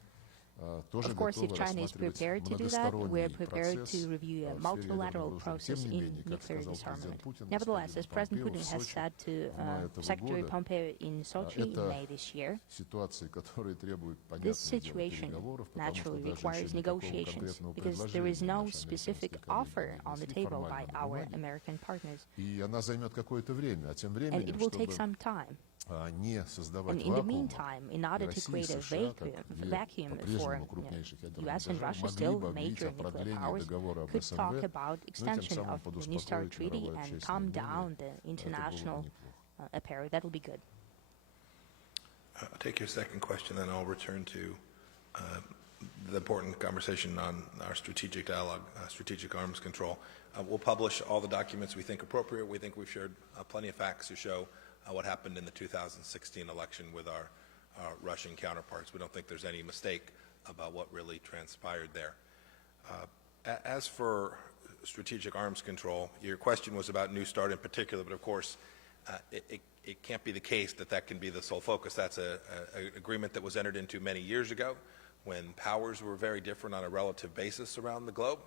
тоже Of course, if готовы China is рассматривать prepared to do that, we're многосторонний prepared процесс to review a в сфере multilateral ядерного process оружия. Тем не in менее, как nuclear сказал disarmament. президент Путин, Nevertheless, as President Помпео Putin в has Сочи said to в мае этого Secretary года, Pompeo in Sochi in это May this year, ситуации, которые требуют this понятного дела situation переговоров, потому что naturally даже requires еще никакого negotiations конкретного because there is предложения no наши specific американские коллеги offer не on the внесли table by формально на our бумаге. American partners. И она займет какое-то время, а тем And временем, it will take чтобы some time. не создавать And in the вакуума, meantime, in order to Россия и create a США, как vacuum for по-прежнему крупнейших ядерных US and держав, Russia, могли still бы объявить major о nuclear продлении powers, договора об could talk СНВ, about но тем extension самым of the New START подуспокоить treaty мировое and общественное calm мнение. down the Это было бы international неплохо. apparel. That will be good. I'll take your second question, then I'll return to the important conversation on our strategic dialogue, strategic arms control. We'll publish all the documents we think appropriate. We think we've shared plenty of facts to show what happened in the 2016 election with our Russian counterparts. We don't think there's any mistake about what really transpired there. As for strategic arms control, your question was about New START in particular, but of course, it can't be the case that that can be the sole focus. That's an agreement that was entered into many years ago when powers were very different on a relative basis around the globe.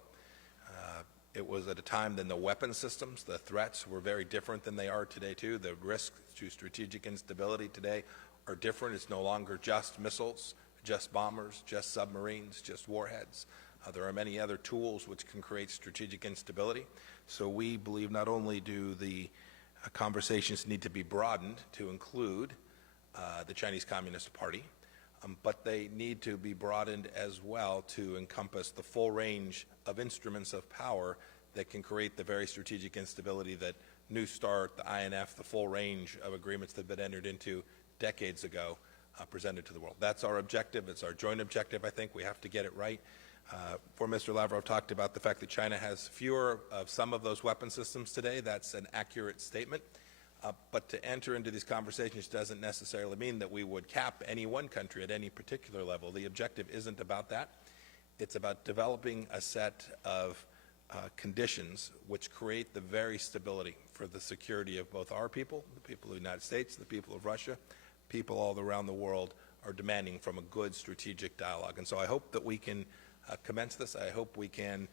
It was at a time then the weapon systems, the threats were very different than they are today too. The risks to strategic instability today are different. It's no longer just missiles, just bombers, just submarines, just warheads. There are many other tools which can create strategic instability. So we believe not only do the conversations need to be broadened to include the Chinese Communist Party, but they need to be broadened as well to encompass the full range of instruments of power that can create the very strategic instability that New START, the INF, the full range of agreements that have been entered into decades ago presented to the world. That's our objective. It's our joint objective, I think. We have to get it right. For Mr. Lavrov talked about the fact that China has fewer of some of those weapon systems today. That's an accurate statement. But to enter into these conversations doesn't necessarily mean that we would cap any one country at any particular level. The objective isn't about that. It's about developing a set of conditions which create the very stability for the security of both our people, the people of the United States, the people of Russia, people all around the world are demanding from a good strategic dialogue. And so I hope that we can commence this. I hope we can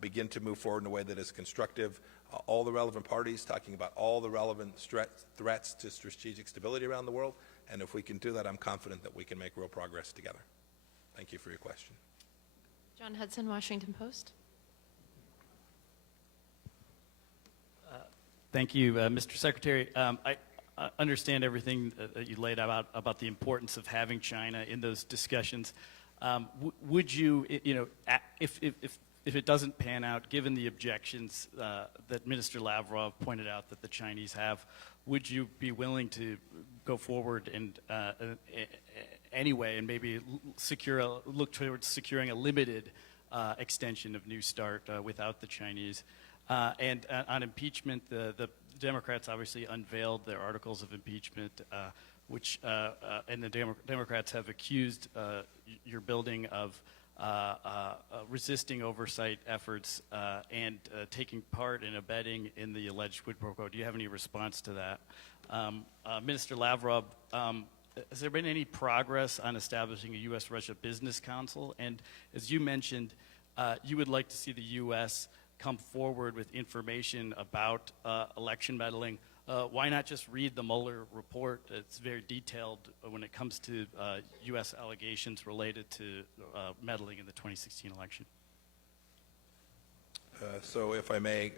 begin to move forward in a way that is constructive. All the relevant parties talking about all the relevant threats to strategic stability around the world And if we can do that, I'm confident that we can make real progress together. Thank you for your question. John Hudson, Washington Post. Thank you, Mr. Secretary. I understand everything that you laid out about the importance of having China in those discussions. Would you, if it doesn't pan out, given the objections that Minister Lavrov pointed out that the Chinese have, would you be willing to go forward and anyway and maybe look towards securing a limited extension of New START without the Chinese? And on impeachment, the Democrats obviously unveiled their articles of impeachment, and the Democrats have accused your building of resisting oversight efforts and taking part in abetting in the alleged quid pro quo. Do you have any response to that? Minister Lavrov, has there been any progress on establishing a U.S.-Russia Business Council? And as you mentioned, you would like to see the U.S. come forward with information about election meddling. Why not just read the Mueller report? It's very detailed when it comes to U.S. allegations related to meddling in the 2016 election. So if I may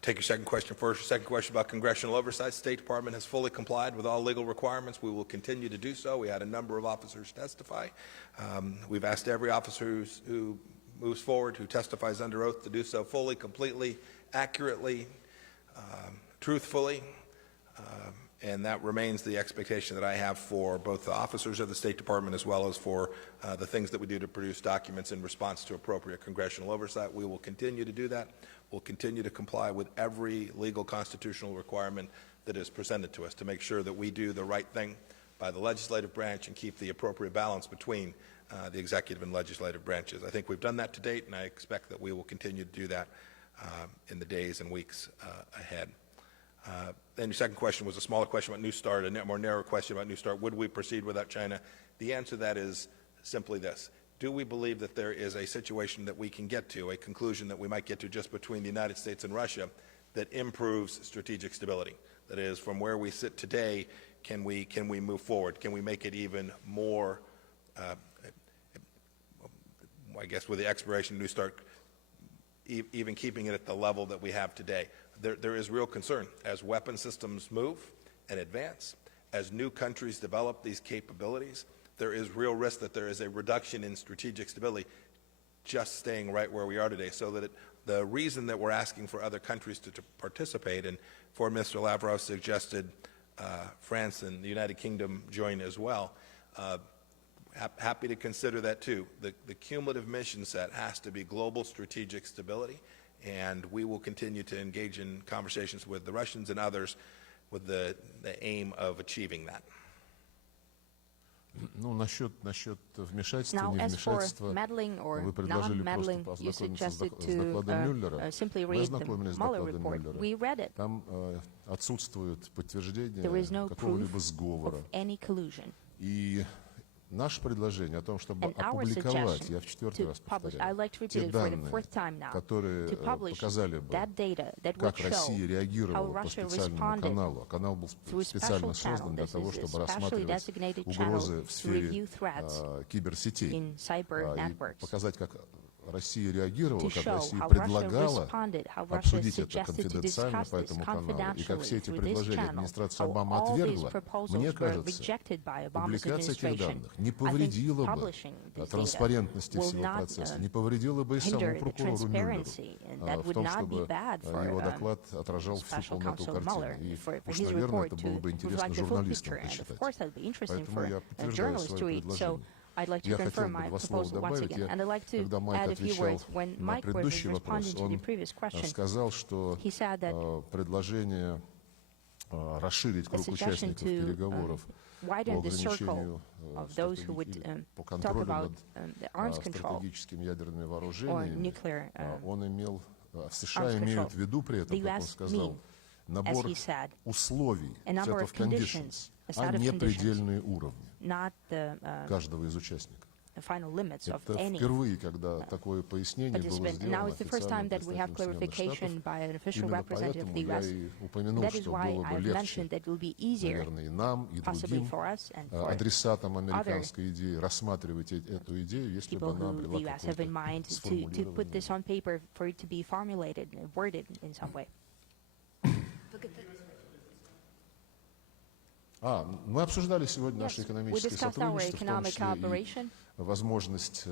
take your second question first. Second question about congressional oversight. State Department has fully complied with all legal requirements. We will continue to do so. We had a number of officers testify. We've asked every officer who moves forward, who testifies under oath, to do so fully, completely, accurately, truthfully, and that remains the expectation that I have for both the officers of the State Department as well as for the things that we do to produce documents in response to appropriate congressional oversight. We will continue to do that. We'll continue to comply with every legal constitutional requirement that is presented to us to make sure that we do the right thing by the legislative branch and keep the appropriate balance between the executive and legislative branches. I think we've done that to date, and I expect that we will continue to do that in the days and weeks ahead. Then your second question was a smaller question about New START, a more narrow question about New START. Would we proceed without China? The answer to that is simply this. Do we believe that there is a situation that we can get to, a conclusion that we might get to just between the United States and Russia that improves strategic stability? That is, from where we sit today, can we move forward? Can we make it even more, I guess with the expiration of New START, even keeping it at the level that we have today? There is real concern as weapon systems move and advance, as new countries develop these capabilities. There is real risk that there is a reduction in strategic stability just staying right where we are today. So that the reason that we're asking for other countries to participate, and Foreign Minister Lavrov suggested France and the United Kingdom join as well, happy to consider that too. The cumulative mission set has to be global strategic stability, and we will continue to engage in conversations with the Russians and others with the aim of achieving that. Ну, насчет вмешательства, Now, as for невмешательства, meddling or вы предложили просто non-meddling, you познакомиться с suggested докладом Мюллера. simply Мы read the ознакомились с Mueller докладом report. Мюллера. We read it. Там отсутствует подтверждение There is no какого-либо proof сговора. of any collusion. И наше предложение о том, чтобы And our опубликовать, suggestion я в четвертый to раз publish, повторяю, I'd like to repeat те it for the данные, fourth time now, которые to publish показали бы, that data that would как show Россия how реагировала по Russia специальному responded каналу. Канал был through a специально special channel. создан для This того, is a чтобы specially рассматривать designated угрозы channel в to сфере review threats киберсетей. in cyber И networks. показать, как Россия реагировала, To как show Россия how Russia предлагала responded, how Russia обсудить это suggested to конфиденциально discuss по this этому каналу. И как все confidentially эти through this предложения channel, администрация how Обамы all these отвергла, proposals мне were кажется, rejected by Obama's публикация этих administration. данных не I think повредила бы publishing this data транспарентности will всего not процесса, не повредила бы и самому hinder the прокурору Мюллеру transparency, and that в would том, not be чтобы bad for его доклад отражал всю Special полноту Counsel Mueller, картины. И for уж, his наверное, report это to было бы интересно reflect the full журналистам picture. And of почитать. course, that would be interesting Поэтому for я a подтверждаю journalist свое to read. So предложение. I'd like to Я confirm хотел бы my два слова proposal once добавить. again. And I'd like to Когда Майк add a few отвечал words. When на Mike was предыдущий вопрос, responding to он the previous question, сказал, что he said that предложение расширить the круг suggestion участников to переговоров по widen the circle ограничению of those who would по talk контролю about над the arms control стратегическими ядерными or вооружениями, nuclear он имел, США arms имеют control. в виду при этом, The как он US сказал, mean, набор as he said, условий, a number set of of conditions, conditions, a а set of не conditions, предельные уровни not the каждого из участников. final limits of Это any впервые, когда такое пояснение было participant. And now сделано it's the first time официальным that we have представителем Соединенных clarification Штатов. by an official Именно representative of поэтому the я U.S. и упомянул, That is что why было бы I've легче, mentioned that it will be easier, наверное, и нам, и possibly другим for us and for адресатам американской идеи рассматривать эту идею, если бы people она who обрела the U.S. have in mind какое-то to put this сформулирование. on paper, for it to be formulated, worded in some way. Мы обсуждали сегодня Yes, наше we экономическое discussed our сотрудничество, в том economic числе cooperation, и возможность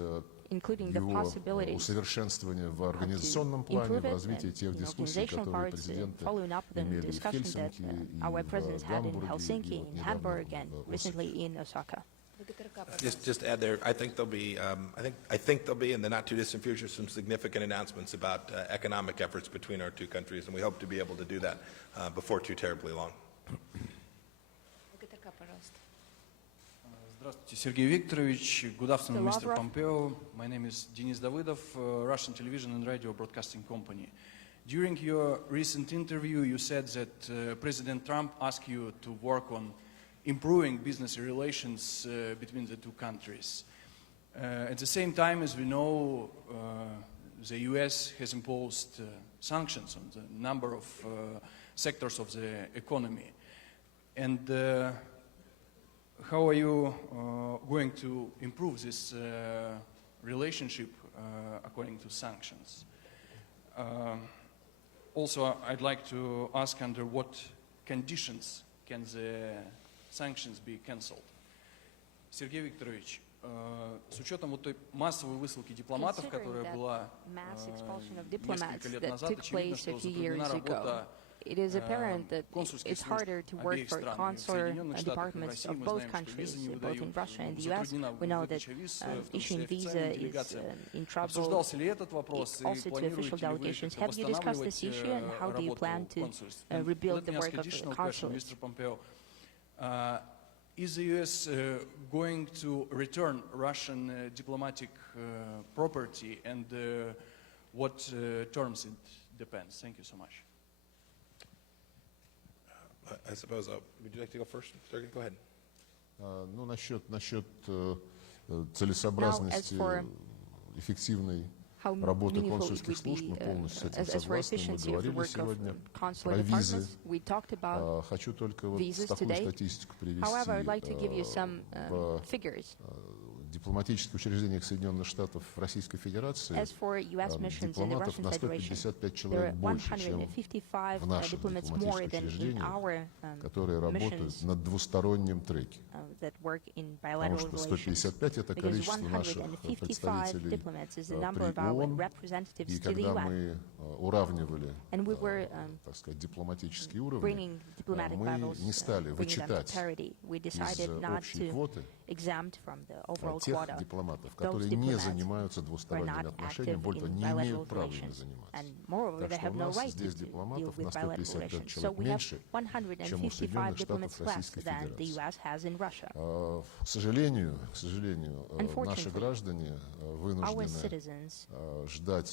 including the его possibilities усовершенствования в to организационном плане, improve в it, развитии and тех in дискуссий, organizational которые parts, президенты following up the имели и в discussion that Хельсинки, и our в presidents had in Гамбурге, и Helsinki, вот in недавно Hamburg, and в recently Осаке. in Osaka. Just add there, I think there'll be, I think there'll be in the not too distant future some significant announcements about economic efforts between our two countries, and we hope to be able to do that before too terribly long. Здравствуйте, Сергей Викторович. Good afternoon, Mr. Mr. Lavrov. Pompeo. My name is Denis Davydov, Russian Television and Radio Broadcasting Company. During your recent interview, you said that President Trump asked you to work on improving business relations between the two countries. At the same time, as we know, the U.S. has imposed sanctions on the number of sectors of the economy. And how are you going to improve this relationship according to sanctions? Also, I'd like to ask under what conditions can the sanctions be cancelled? Сергей Викторович, с учетом вот той массовой высылки дипломатов, Considering которая that была mass expulsion of несколько diplomats лет that назад, took очевидно, place что a few затруднена years ago, работа it is apparent that консульских it's служб harder to work обеих for стран. И в consular Соединенных Штатах и в departments России of мы both знаем, что countries, визы не both in выдают. Russia and the US. Затруднена We know that выдача виз, в том issuing числе visa официальным is делегациям. in trouble. Обсуждался ли этот вопрос и Also to official планируете ли вы delegations. как-то Have you discussed this восстанавливать issue and how do you plan работу to консульств? rebuild the Let me ask work of additional the question, consulates? Mr. Pompeo. Is the U.S. Going to return Russian diplomatic property, and what terms it depends? Thank you so much. I suppose, would you like to go first? Sergey, go ahead. Ну, насчет целесообразности, for эффективной How работы meaningful it консульских would служб, be, мы полностью с этим as for согласны. Мы efficiency of the говорили work of сегодня consular про визы. departments. We talked about Хочу только вот visas такую today. статистику привести. However, I'd like to give you some В figures. дипломатических учреждениях Соединенных Штатов в Российской Федерации As for U.S. missions in the дипломатов Russian на Federation, 155 there человек are больше, чем 155 в наших diplomats more дипломатических than in учреждениях, our которые работают missions на двустороннем треке. that work in Потому bilateral что relations. 155 это Because количество наших 155 представителей diplomats is the number of при our ООН. representatives И to the когда UN. мы уравнивали, And we were так сказать, дипломатические уровни, bringing diplomatic мы levels, не стали bringing them to вычитать parity. We из decided not общей to квоты exempt from the overall тех quota дипломатов, those которые не diplomats занимаются who are двусторонними not отношениями, active более того, in не bilateral имеют права ими relations. заниматься. And moreover, Так they что have у no нас right to здесь deal дипломатов на with bilateral 155 relations. So человек we have меньше, чем у 155 Соединенных diplomats Штатов less Российской than the Федерации. U.S. has in Russia. К сожалению, наши Unfortunately, граждане Our вынуждены citizens ждать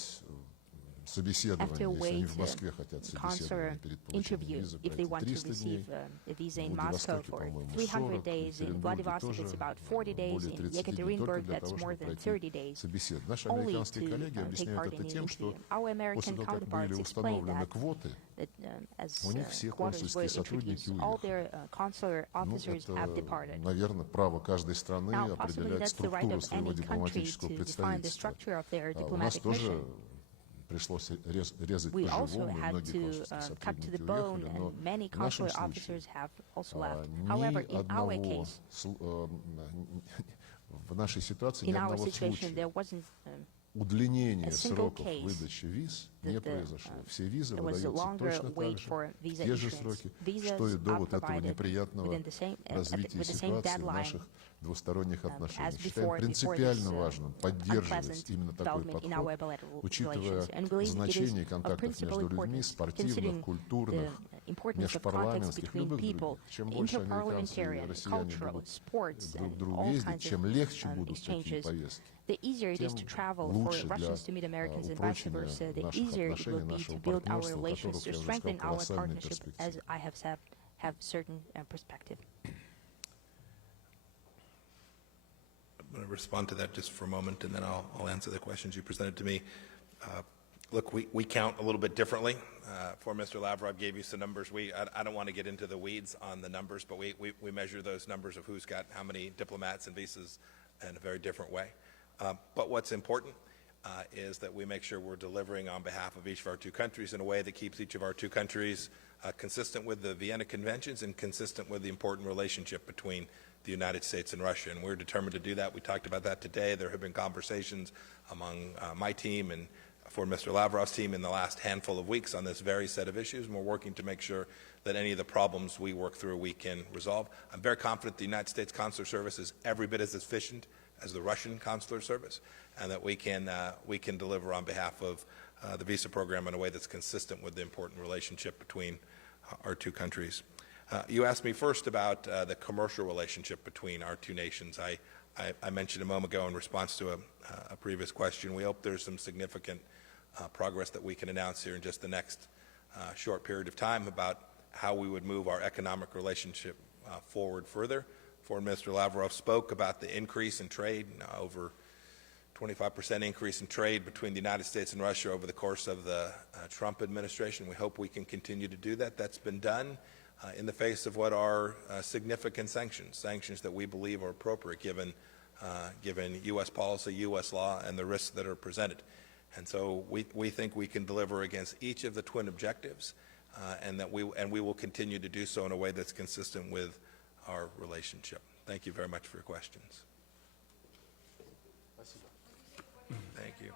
have собеседования, to если они wait в Москве хотят consular собеседования перед получением interview визы, if they пройти want to 300 дней. receive a visa В in Moscow Владивостоке, for по-моему, 300 40, в days. In Екатеринбурге Vladivostok, тоже it's about 40 days. более In 30 дней, только Yekaterinburg, для that's того, more чтобы than пройти 30 days. собеседование. Наши Only американские to коллеги take объясняют part это in тем, the что interview. Our после American того, как counterparts были explain установлены that квоты, as у них все quotas were консульские сотрудники introduced, all уехали. their consular Ну, officers have это, departed. наверное, право каждой страны Now, possibly определять that's the right структуру of своего any country дипломатического to define the представительства. structure of their У нас diplomatic тоже mission. пришлось резать We also по-живому, и had многие to консульские cut to the сотрудники bone, уехали, но and many в нашем consular случае officers have also left. However, ни in our одного, case, в нашей ситуации ни in our одного situation, случая there wasn't удлинения a single сроков case выдачи виз не that произошло. Все визы there was a выдаются longer точно wait так же, for visa те же issuance. сроки, Visas что и до are вот этого provided неприятного within the same, развития with the same ситуации в deadline наших двусторонних as отношениях. before Считаем принципиально this, важным поддерживать unpleasant именно такой development in our подход, bilateral учитывая relations. And believe it is значение of контактов principal между людьми, importance, спортивных, considering культурных, the importance of contacts межпарламентских, between любых people, других. Чем больше американцы и interparliamentarian, россияне cultural, будут sports, друг к and другу all ездить, kinds чем of легче будут такие exchanges, поездки, the easier it is тем to travel for лучше для Russians to meet Americans and vice упрочения versa, the наших easier it отношений, will be to нашего build our партнерства, у relations, которых, to я уже strengthen сказал, our колоссальные partnership, перспективы. as I have said, have certain perspective. I'm going to respond to that just for a moment, and then I'll answer the questions you presented to me. Look, we count a little bit differently. Before Mr. Lavrov gave you some numbers, I don't want to get into the weeds on the numbers, but we measure those numbers of who's got how many diplomats and visas in a very different way. But what's important is that we make sure we're delivering on behalf of each of our two countries in a way that keeps each of our two countries consistent with the Vienna Conventions and consistent with the important relationship between the United States and Russia, and we're determined to do that. We talked about that today. There have been conversations among my team and for Mr. Lavrov's team in the last handful of weeks on this very set of issues, and we're working to make sure that any of the problems we work through we can resolve. I'm very confident the United States Consular Service is every bit as efficient as the Russian Consular Service, and that we can deliver on behalf of the visa program in a way that's consistent with the important relationship between our two countries. You asked me first about the commercial relationship between our two nations. I mentioned a moment ago in response to a previous question, we hope there's some significant progress that we can announce here in just the next short period of time about how we would move our economic relationship forward further. Before Mr. Lavrov spoke about the increase in trade, over 25% increase in trade between the United States and Russia over the course of the Trump administration. We hope we can continue to do that. That's been done in the face of what are significant sanctions that we believe are appropriate given U.S. policy, U.S. law, and the risks that are presented. And so we think we can deliver against each of the twin objectives, and we will continue to do so in a way that's consistent with our relationship. Thank you very much for your questions. Thank you.